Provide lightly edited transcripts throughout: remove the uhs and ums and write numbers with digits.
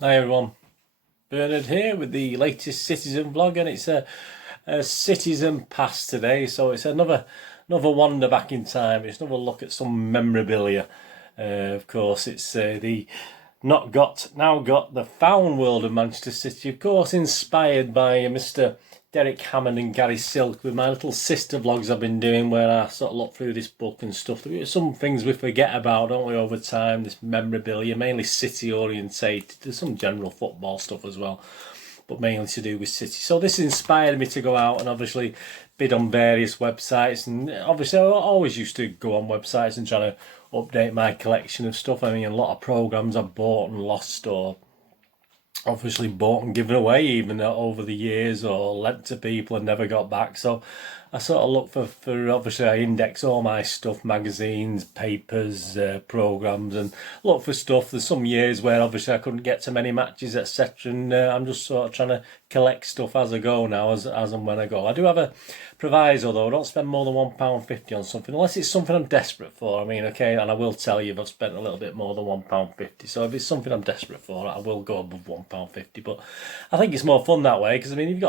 Hi everyone, Bernard here with the latest Citizen vlog, and it's a Citizen Pass today, so it's another wander back in time. It's another look at some memorabilia. Of course, it's the now got the found world of Manchester City, of course, inspired by Mr. Derek Hammond and Gary Silk with my little sister vlogs I've been doing, where I sort of look through this book and stuff. Some things we forget about, don't we, over time, this memorabilia, mainly City orientated. There's some general football stuff as well, but mainly to do with City. So this inspired me to go out and obviously bid on various websites, and obviously I always used to go on websites and try to update my collection of stuff. I mean, a lot of programs I've bought and lost, or obviously bought and given away even over the years, or lent to people and never got back. So I sort of look for obviously I index all my stuff, magazines, papers, programs, and look for stuff. There's some years where obviously I couldn't get to many matches, etc., and I'm just sort of trying to collect stuff as I go now, as and when I go. I do have a proviso though: I don't spend more than £1.50 on something unless it's something I'm desperate for. I mean, okay, and I will tell you if I've spent a little bit more than £1.50. So if it's something I'm desperate for, I will go above £1.50. But I think it's more fun that way, because I mean, if you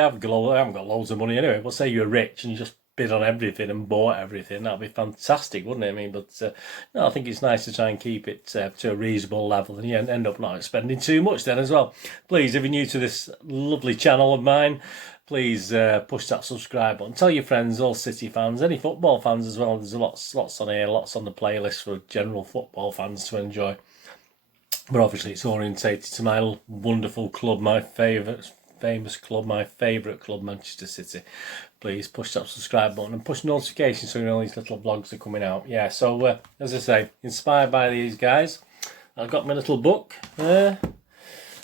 haven't got loads of money anyway, but say you're rich and you just bid on everything and bought everything, that'd be fantastic, wouldn't it? I mean, but no, I think it's nice to try and keep it to a reasonable level, and you end up not spending too much then as well. Please, if you're new to this lovely channel of mine, please push that subscribe button. Tell your friends, all City fans, any football fans as well. There's lots on here, lots on the playlist for general football fans to enjoy. But obviously it's orientated to my wonderful club, my famous club, my favourite club, Manchester City. Please push that subscribe button and push notifications so you know these little vlogs are coming out. Yeah, so as I say, inspired by these guys, I've got my little book there.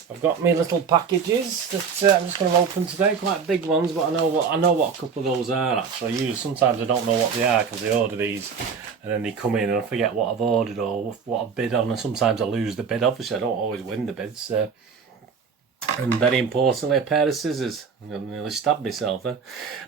I've got my little packages that I'm just going to open today, quite big ones, but I know what a couple of those are actually. Sometimes I don't know what they are because I order these and then they come in and I forget what I've ordered or what I've bid on, and sometimes I lose the bid. Obviously I don't always win the bids. And very importantly, a pair of scissors. I'm going to nearly stab myself then.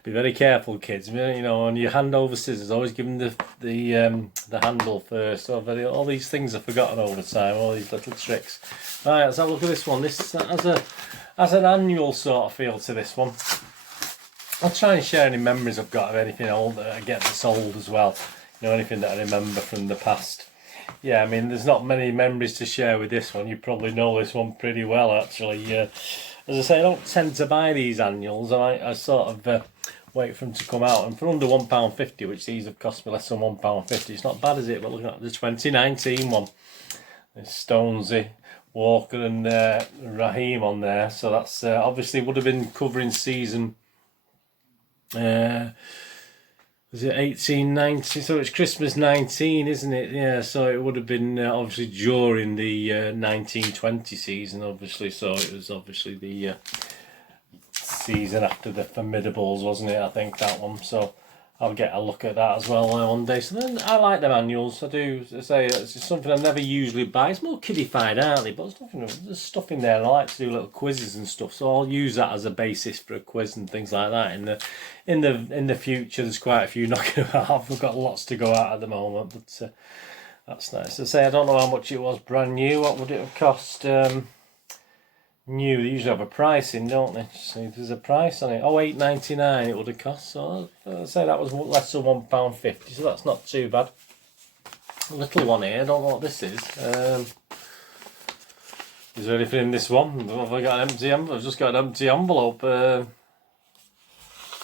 Be very careful, kids. You know, when you hand over scissors, always give them the handle first. So all these things are forgotten over time, all these little tricks. Right, let's have a look at this one. This has an annual sort of feel to this one. I'll try and share any memories I've got of anything old that I get that's old as well. You know, anything that I remember from the past. Yeah, I mean, there's not many memories to share with this one. You probably know this one pretty well, actually. As I say, I don't tend to buy these annuals. I sort of wait for them to come out. And for under £1.50, which these have cost me less than £1.50, it's not bad, is it? But looking at the 2019 one, there's Stonesy, Walker and Raheem on there. So that's obviously would have been covering season... was it 1890? So it's Christmas 19, isn't it? Yeah, so it would have been obviously during the 1920 season, obviously. So it was obviously the season after the Formidables, wasn't it? I think that one. So I'll get a look at that as well one day. So then I like them annuals. I do. I say it's something I never usually buy. It's more kiddified, aren't they? But there's stuff in there, and I like to do little quizzes and stuff. So I'll use that as a basis for a quiz and things like that in the future. There's quite a few knocking about. We've got lots to go out at the moment, but that's nice. I say I don't know how much it was brand new. What would it have cost? New, they usually have a price in, don't they? See if there's a price on it. Oh, £8.99 it would have cost. So I'd say that was less than £1.50, so that's not too bad. A little one here, I don't know what this is. Is there anything in this one? Have I got an empty envelope? I've just got an empty envelope. Let's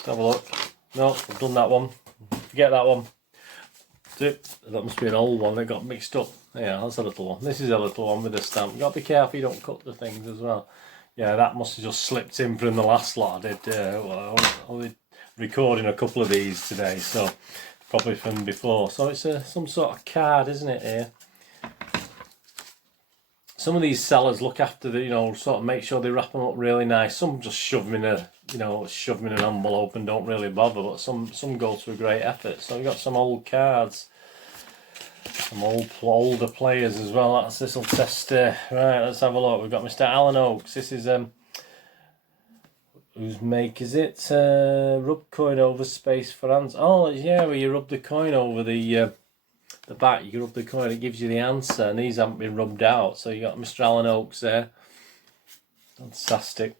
have a look. No, I've done that one. Forget that one. That must be an old one that got mixed up. Yeah, that's a little one. This is a little one with a stamp. You've got to be careful you don't cut the things as well. Yeah, that must have just slipped in from the last lot I did. I was recording a couple of these today, so probably from before. So it's some sort of card, isn't it, here? Some of these sellers look after the, sort of make sure they wrap them up really nice. Some just shove them in an envelope and don't really bother, but some go to a great effort. So we've got some old cards, some older players as well. This will test. Right, let's have a look. We've got Mr. Alan Oakes. This is whose make is it? Rub coin over space for answer. Oh yeah, where you rub the coin over the back. You rub the coin, it gives you the answer, and these haven't been rubbed out. So you got Mr. Alan Oakes there. Fantastic.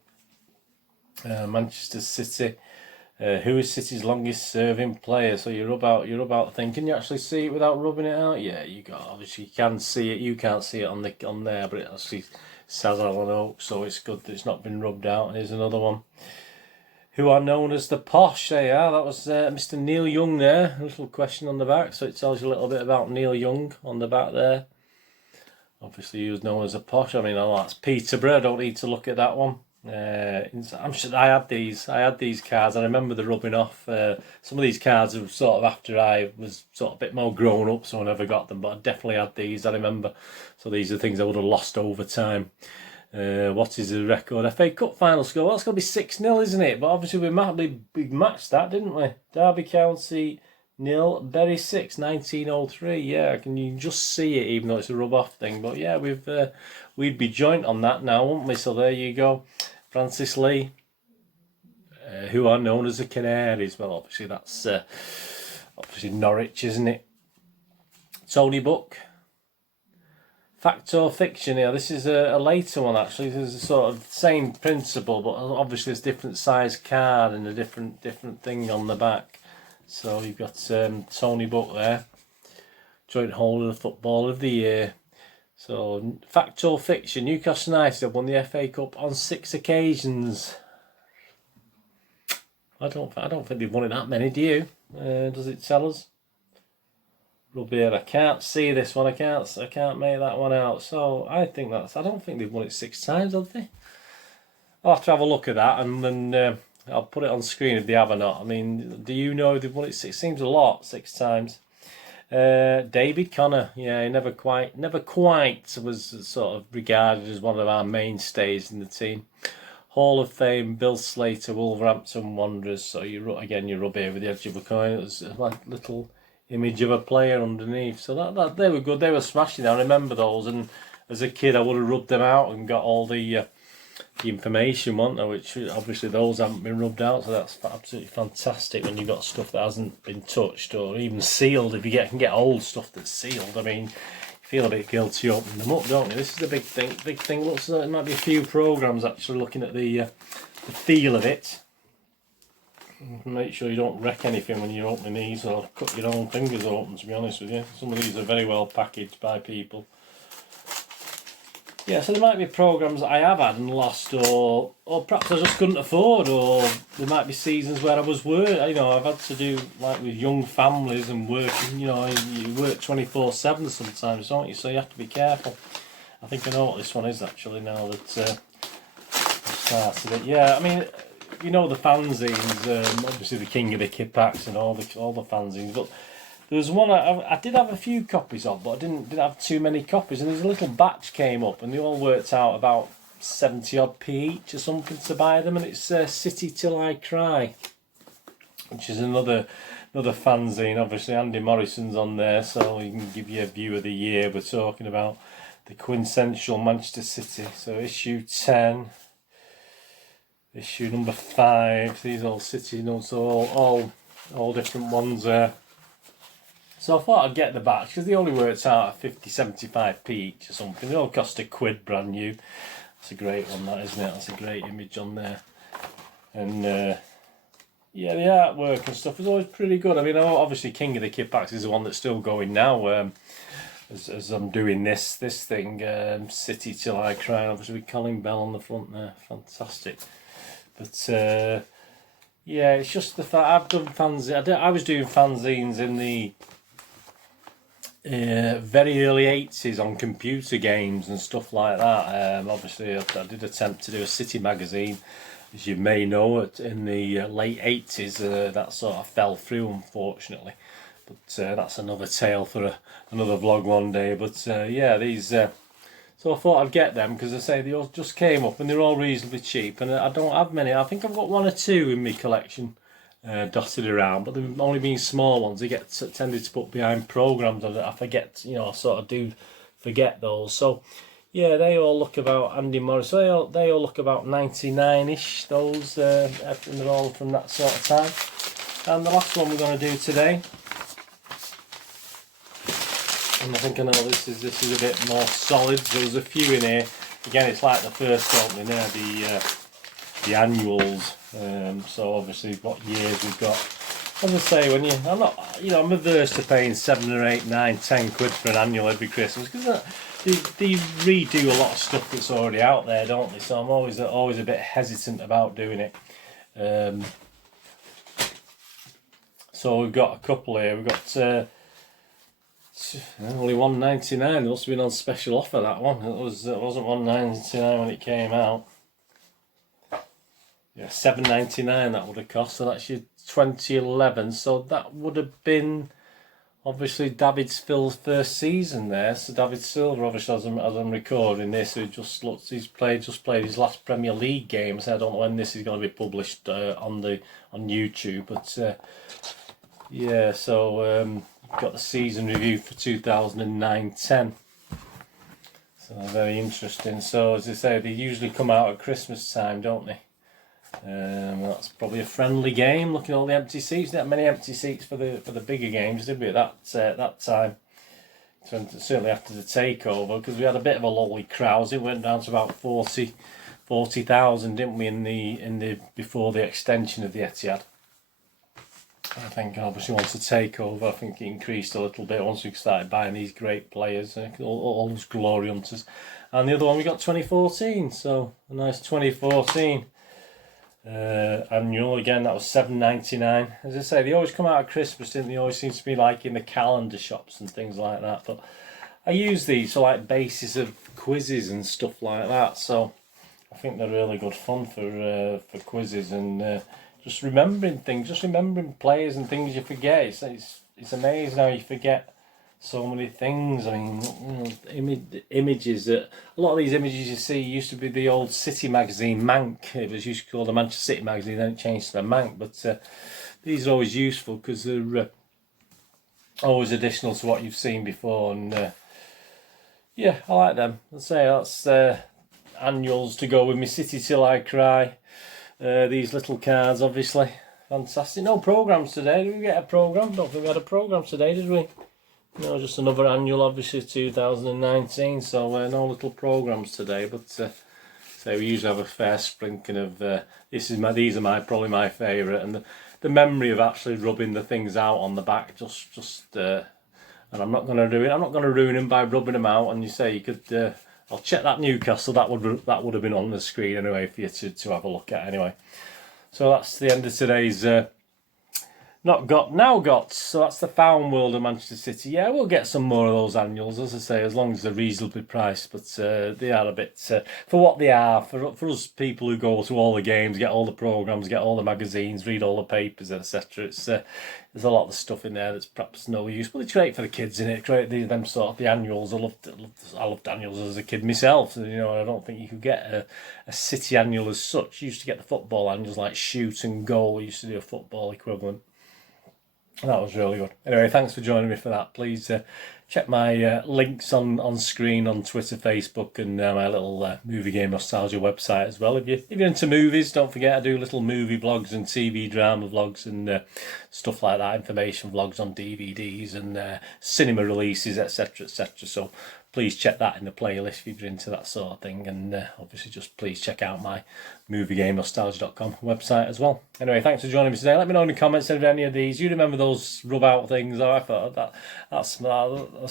Manchester City. Who is City's longest serving player? So you rub out the thing. Can you actually see it without rubbing it out? Yeah, you got, obviously you can see it. You can't see it on there, but it actually says Alan Oak, so it's good that it's not been rubbed out. And here's another one. Who are known as the Posh. There you are. That was Mr. Neil Young there. A little question on the back, so it tells you a little bit about Neil Young on the back there. Obviously he was known as a Posh. I mean, oh, that's Peterborough. I don't need to look at that one. I'm sure I had these cards. I remember the rubbing off. Some of these cards were sort of after I was sort of a bit more grown up, so I never got them, but I definitely had these, I remember. So these are things I would have lost over time. What is the record? FA Cup final score? Well, it's going to be 6-0, isn't it? But obviously we matched that, didn't we? Derby County 0, Bury 6, 1903. Yeah, can you just see it, even though it's a rub-off thing? But yeah, we'd be joint on that now, wouldn't we? So there you go. Francis Lee, who are known as the Canaries. Well, obviously that's obviously Norwich, isn't it? Tony Buck. Fact or fiction here. This is a later one actually. This is a sort of same principle, but obviously it's different size card and a different thing on the back. So you've got Tony Buck there, joint holder of the Football of the Year. So, fact or fiction, Newcastle United have won the FA Cup on 6 occasions. I don't think they've won it that many, do you? Does it tell us? Rub here, I can't see this one, I can't make that one out. So, I don't think they've won it 6 times, have they? I'll have to have a look at that and then I'll put it on screen if they have or not. I mean, do you know if they've won it 6? Seems a lot, 6 times. David Connor, yeah, he never quite was sort of regarded as one of our mainstays in the team. Hall of Fame, Bill Slater, Wolverhampton Wanderers. So you rub here with the edge of a coin. There's a little image of a player underneath. So that they were good. They were smashing. I remember those, and as a kid I would have rubbed them out and got all the information, wasn't there? Which obviously those haven't been rubbed out, so that's absolutely fantastic when you've got stuff that hasn't been touched or even sealed. If you can get old stuff that's sealed, I mean, you feel a bit guilty opening them up, don't you? This is a big thing. Looks like there might be a few programs actually looking at the feel of it. Make sure you don't wreck anything when you're opening these, or cut your own fingers open, to be honest with you. Some of these are very well packaged by people. Yeah, so there might be programs that I have had and lost, or perhaps I just couldn't afford, or there might be seasons where I was I've had to do like with young families and working. You work 24/7 sometimes, don't you? So you have to be careful. I think I know what this one is actually now that I've started it. Yeah, I mean, the fanzines, obviously the King of the Kit Packs and all the fanzines, but. There was one I did have a few copies of, but I didn't have too many copies. And there's a little batch came up, and they all worked out about 70 odd p each or something to buy them. And it's City Till I Cry, which is another fanzine. Obviously, Andy Morrison's on there, so he can give you a view of the year. We're talking about the quintessential Manchester City. So issue 10, issue number 5. These all City notes, all different ones there. So I thought I'd get the batch because they only worked out at 50, 75p each or something. They all cost £1 brand new. That's a great one, that, isn't it? That's a great image on there. And yeah, the artwork and stuff is always pretty good. I mean, obviously King of the Kit Packs is the one that's still going now. As I'm doing this thing, City Till I Cry, obviously with Colin Bell on the front there. Fantastic. But yeah, it's just the fact I've done fanzines. I was doing fanzines in the very early 80s on computer games and stuff like that. Obviously I did attempt to do a City magazine, as you may know, in the late 80s. That sort of fell through, unfortunately, but that's another tale for another vlog one day. But yeah, these so I thought I'd get them because I say they all just came up and they're all reasonably cheap, and I don't have many. I think I've got 1 or 2 in my collection dotted around, but they've only been small ones. They get tended to put behind programs, and I forget, I sort of do forget those. So yeah, they all look about Andy Morris. They all look about 99ish, those, and they're all from that sort of time. And the last one we're going to do today, and I think I know this is a bit more solid. There's a few in here again, it's like the first opening there, the annuals. So obviously, what years we've got. As I say, when I'm not, I'm averse to paying 7 or 8, 9, 10 quid for an annual every Christmas, because they redo a lot of stuff that's already out there, don't they? So I'm always a bit hesitant about doing it. So we've got a couple here. We've got only £1.99. It must have been on special offer, that one. It wasn't £1.99 when it came out. Yeah, £7.99 that would have cost. So that's your 2011. So that would have been obviously David Phil's first season there. So David Silver, obviously, as I'm recording this, he's played his last Premier League game. So I don't know when this is going to be published on YouTube, but yeah. So got the season review for 2009-10. So very interesting. So as I say, they usually come out at Christmas time, don't they? That's probably a friendly game. Looking at all the empty seats, not many empty seats for the bigger games, did we at that time? Certainly after the takeover, because we had a bit of a lolly crowd. It went down to about 40,000, didn't we? In the before the extension of the Etihad. I think obviously once the takeover, I think it increased a little bit once we started buying these great players, all those glory hunters. And the other one we got 2014, so a nice 2014. Annual again, that was £7.99. As I say, they always come out at Christmas, didn't they? Always seems to be like in the calendar shops and things like that. But I use these for like basis of quizzes and stuff like that. So I think they're really good fun for quizzes and just remembering things, just remembering players and things you forget. It's amazing how you forget so many things. I mean, images that a lot of these images you see used to be the old City magazine Mank. It was used to call the Manchester City magazine, then it changed to the Mank. But these are always useful because they're always additional to what you've seen before. And yeah, I like them. Let's say that's annuals to go with me. City Till I Cry. These little cards, obviously, fantastic. No programs today. Did we get a program? Don't think we had a program today, did we? No, just another annual, obviously, 2019. So no little programs today, but so we usually have a fair sprinkling of. These are probably my favourite, and the memory of actually rubbing the things out on the back, and I'm not going to do it. I'm not going to ruin them by rubbing them out. And you say you could. I'll check that Newcastle. That would have been on the screen anyway for you to have a look at anyway. So that's the end of today's. Not got, now got. So that's the Found World of Manchester City. Yeah, we'll get some more of those annuals, as I say, as long as they're reasonably priced. But they are a bit, for what they are, for us people who go to all the games, get all the programmes, get all the magazines, read all the papers, etc. It's there's a lot of stuff in there that's perhaps no use, but it's great for the kids, in it. Great, them sort of the annuals. I loved annuals as a kid myself. I don't think you could get a City annual as such. You used to get the football annuals like shoot and goal. We used to do a football equivalent. That was really good. Anyway, thanks for joining me for that. Please check my links on screen on Twitter, Facebook, and my little movie game nostalgia website as well. If you're into movies, don't forget I do little movie vlogs and TV drama vlogs and stuff like that. Information vlogs on DVDs and cinema releases, etc., etc. So please check that in the playlist if you're into that sort of thing. And obviously just please check out my moviegamenostalgia.com website as well. Anyway, thanks for joining me today. Let me know in the comments if any of these you remember those rub out things. I thought that's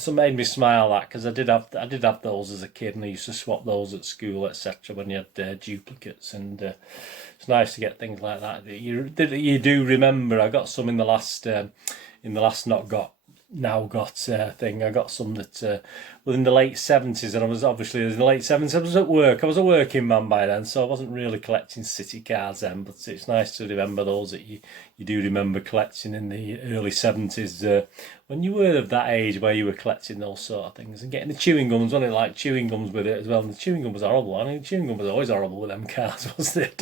made me smile, that, because I did have those as a kid, and I used to swap those at school, etc. when you had duplicates, and it's nice to get things like that. You do remember. I got some in the last not got now got thing. I got some that were in the late 70s, and I was obviously in the late 70s. I was at work. I was a working man by then, so I wasn't really collecting City cards then. But it's nice to remember those that you do remember collecting in the early 70s when you were of that age where you were collecting those sort of things and getting the chewing gums. Wasn't it, like chewing gums with it as well? And the chewing gum was horrible. I mean, chewing gum was always horrible with them cards, wasn't it?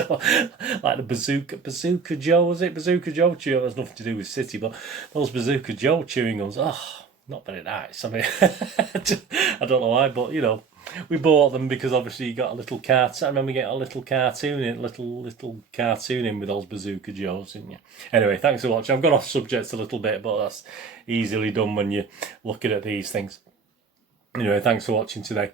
Like the Bazooka Joe, was it? Bazooka Joe chewing. That's nothing to do with City, but those Bazooka Joe chewing gums. Oh, not very nice. I mean, I don't know why, but we bought them because obviously you got a little cartoon. I remember getting a little cartoon in, little cartoon in with those Bazooka Joes, didn't you? Anyway, thanks for watching. I've gone off subject a little bit, but that's easily done when you're looking at these things. Anyway, thanks for watching today.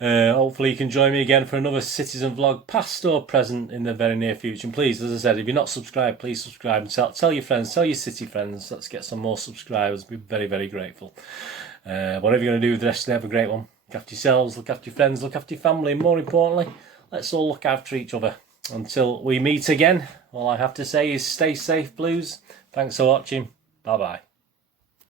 Hopefully you can join me again for another citizen vlog, past or present, in the very near future. And please, as I said, if you're not subscribed, please subscribe and tell your friends, tell your city friends. Let's get some more subscribers. Be very, very grateful. Whatever you're going to do with the rest of the day, have a great one. Look after yourselves, look after your friends, look after your family, and more importantly, let's all look after each other. Until we meet again, all I have to say is stay safe, Blues. Thanks for watching. Bye-bye.